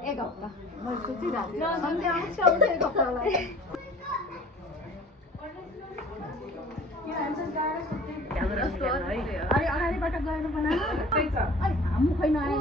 एक हप्ता मैं सोचिरहेको थिएँ सन्ध्या आउँछ आउँछ एक हप्तालाई अरे अगाडिबाट गएर बनाउनु अनि हाम्रो खै नआयो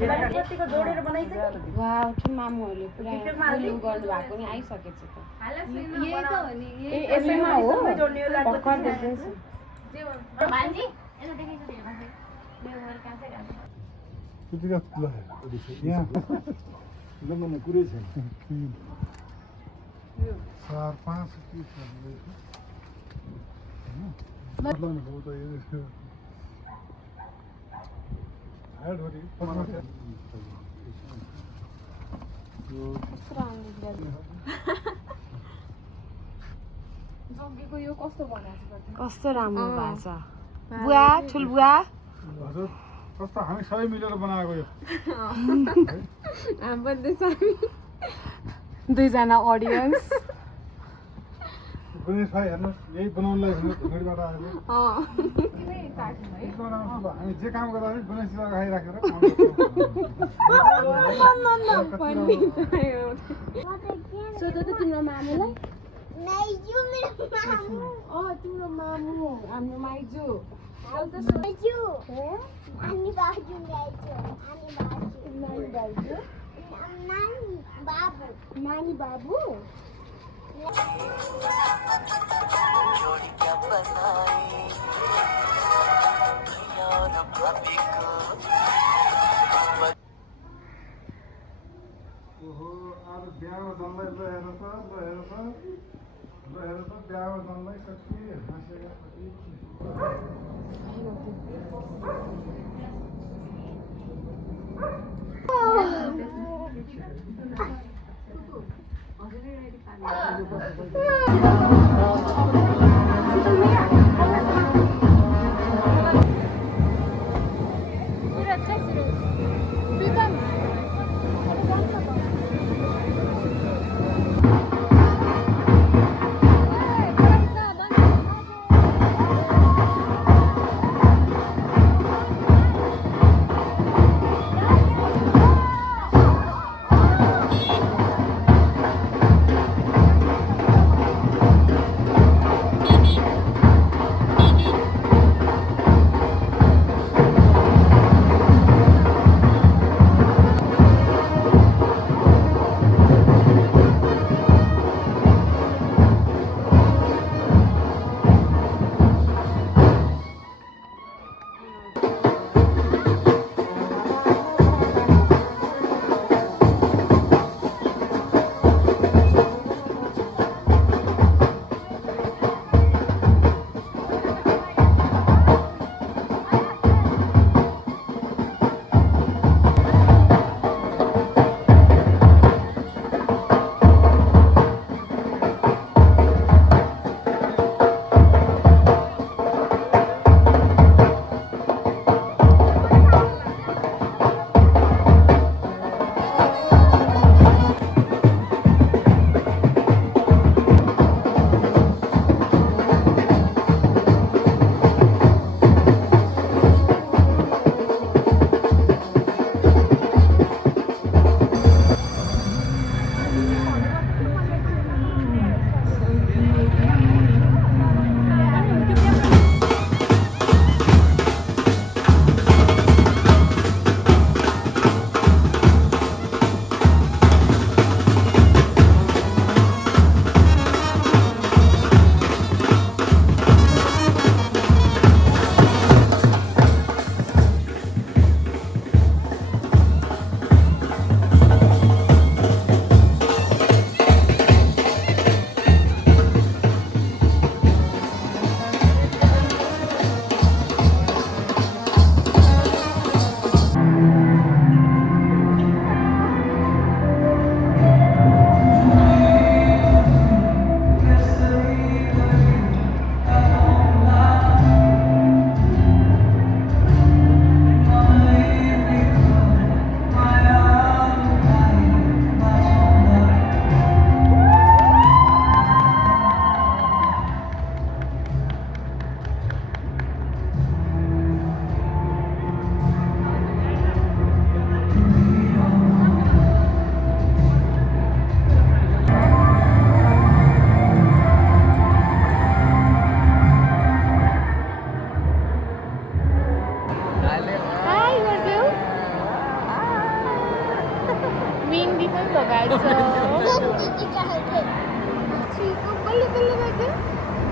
कतिको जोडेर बनाइछ वाउ ठुलो मामुहरूले पुरा फुल गर्नु भएको नि आइसकेछ त यही त हो नि ए यसैमा हो जोड्ने भर्खर देख्दैछु भान्जी यसो देखेको थिएँ मान्छे यो वर काँचै काँचै त्यतिका ल यहाँ जङ्गलमा कुरै छैन 4-5 के छ होइन हो त यो हाडहरी जग्गेको यो कस्तो बनाएको छ कस्तो राम्रो भएको छ बुवा ठुल बुवा हजुर कस्तो हामी सबै मिलेर बनाएको यो हाम्रो दुईजना अडियन्स पनि भाइ हेर्नुहोस् यही बनाउनलाई घुँडीबाट आएको हामी जे काम गर्दा पनि गुनेसिला खाइराखेर सोध्यो त तिम्रो मामुलाई Naiju मेरो मामु तिम्रो मामु हाम्रो माइजू नाइजु नानी बाजु नाइजु नानी बाजु नानी बाबु ओहो आज बिहामा जन्मै ल हेर त बिहामा जन्मै कति हाँसेका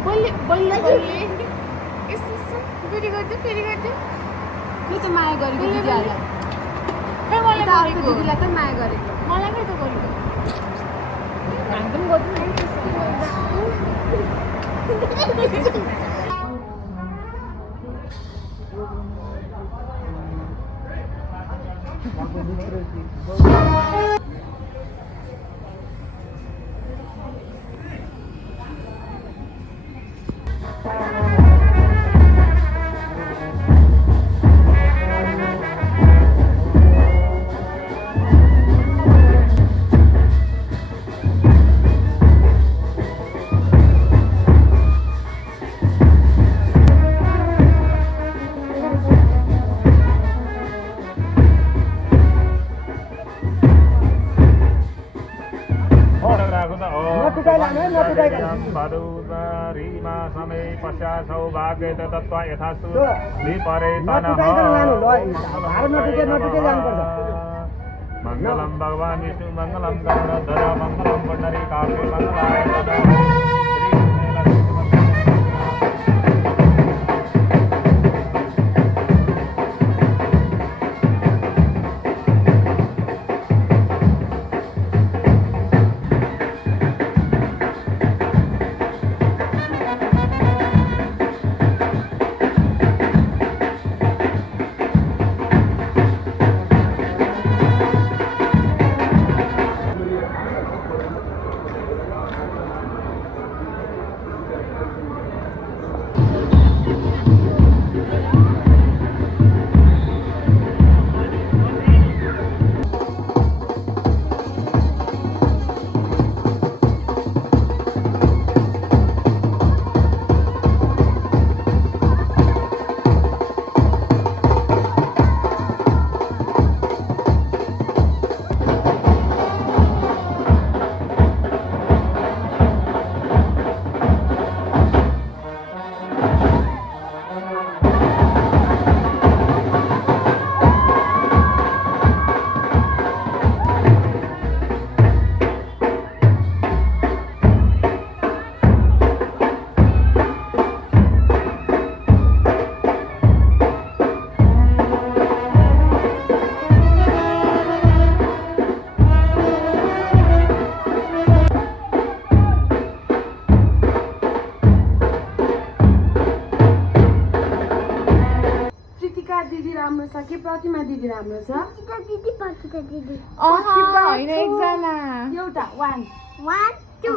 बल्ली बल्ली बल्ली यस्तो यस्तो फेरि गर्छु के त माया गरेको दिदीहरूलाई खै मलाई गरेको दिदीलाई त माया गरेको मलाई खै त गरेको हामी पनि गर्छौँ सौभाग्य तत्त्व यथास्तु विपरे मङ्गलं भगवान् विष्णु मङ्गलं गरुडध्वज मङ्गलं पुण्डरीकाक्षे मङ्गलाय कि प्रतिमा दिदी राम्रो छ दिदी पक्का दिदी होइन एकजना एउटा 1 1 2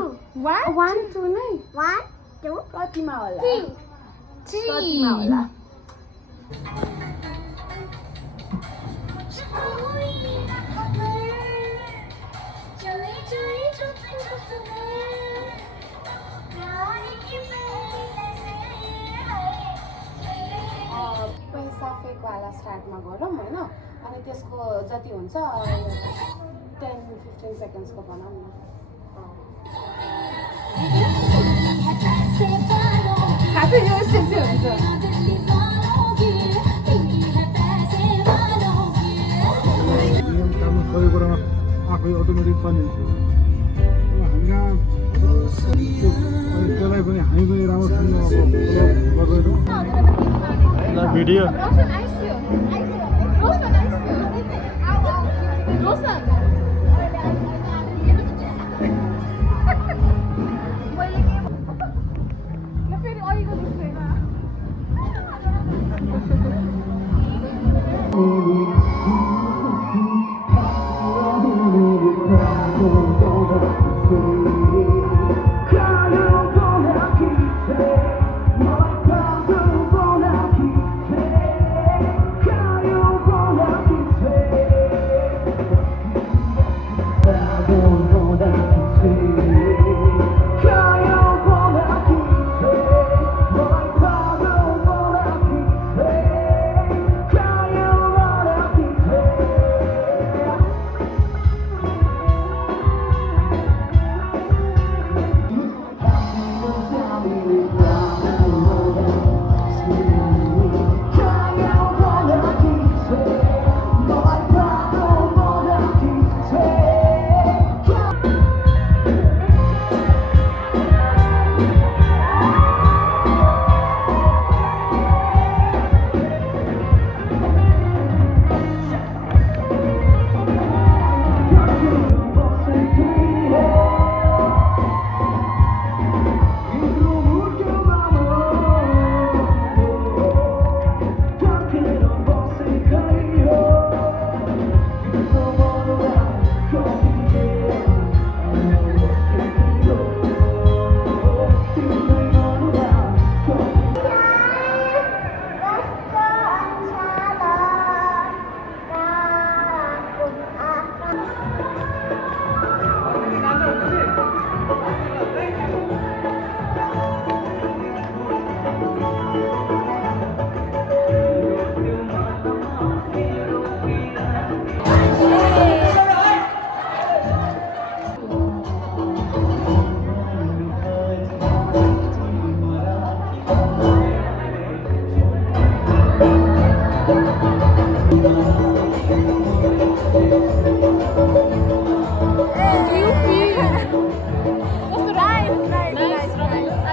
1 2 नै 1 2 प्रतिमा होला 3 प्रतिमा होला वाला स्टार्टमा गरौँ होइन अनि त्यसको जति हुन्छ 10-15 सेकेन्ड्सको बनाऊँ न खासै यो स्टेप चाहिँ हुन्छ सबै कुरामा आफै अटोमेटिक पनि त्यसलाई पनि हामी पनि राम्रोसँग अब video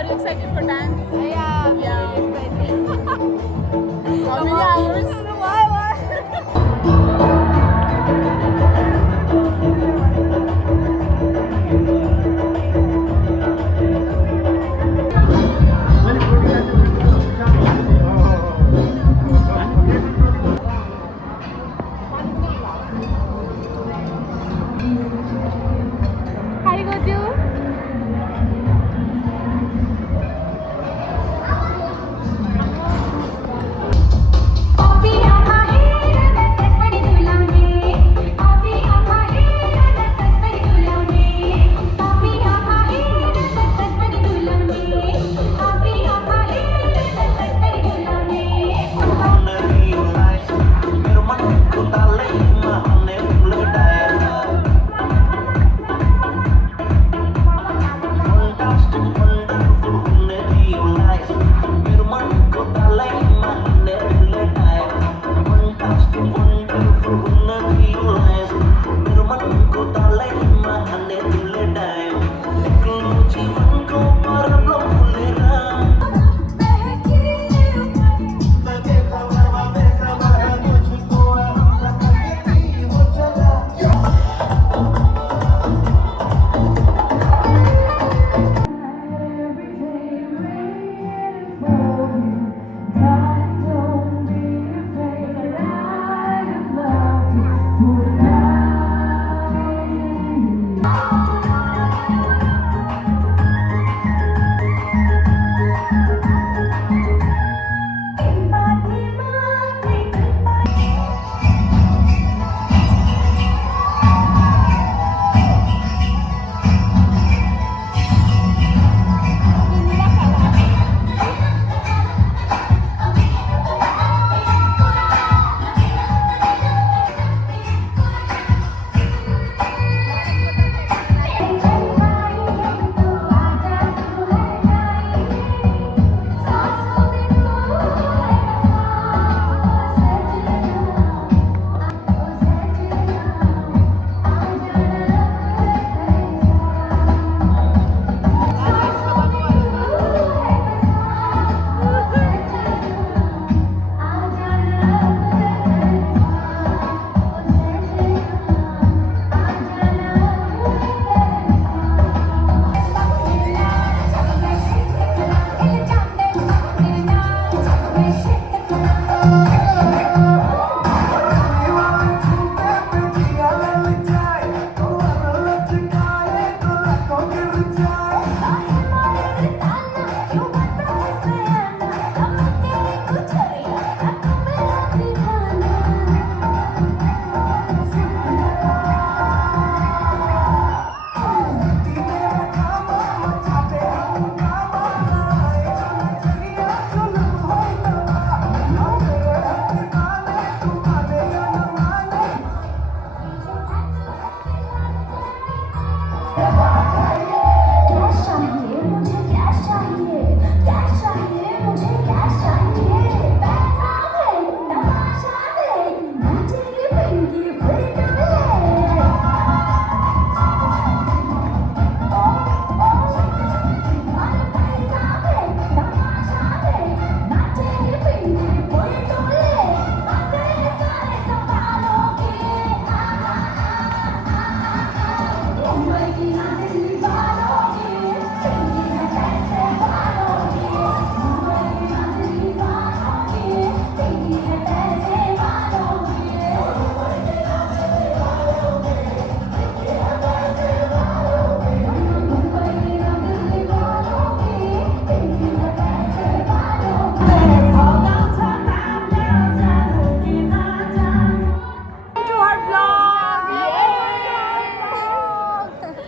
you excited for dance? Yeah, I'm Yeah. really excited. How many hours? Why? Hi, Godu.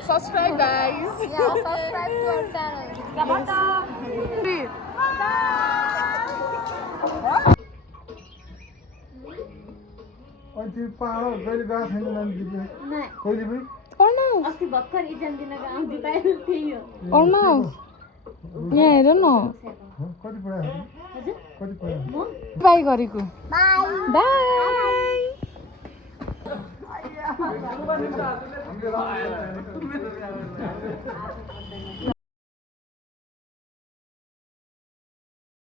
Subscribe, guys. Yeah, subscribe to our channel. अनि त्यो पहाड कहिले गएको छैन नानी दिदी कहिले पनि अस्ति भर्खर इक्जाम दिन आउँदै पायो त्यही हो यहाँ हेर न कति पढायो हजुर कति पढायो बाई गरेको बाई